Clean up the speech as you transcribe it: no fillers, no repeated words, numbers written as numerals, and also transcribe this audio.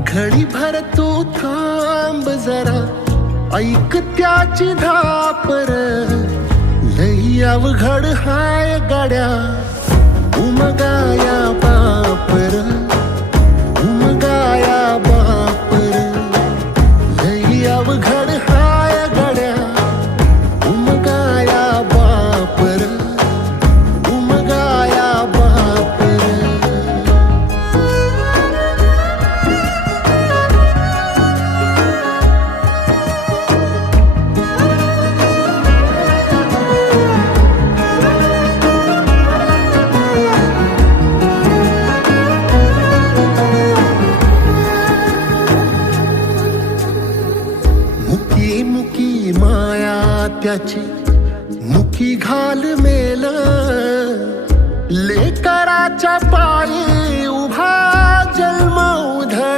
घडी भर तू थांब जरा, ऐक त्याची धापर. लई अवघड हाय गाड्या, उमगाया बापर, उमगाया बापर. लई अवघड हाय गाड्या, उमगाया बापर, उमगाया बापर. मुकी मुकी माया त्याची, मुकी घाल मेल. लेकराच्या पायी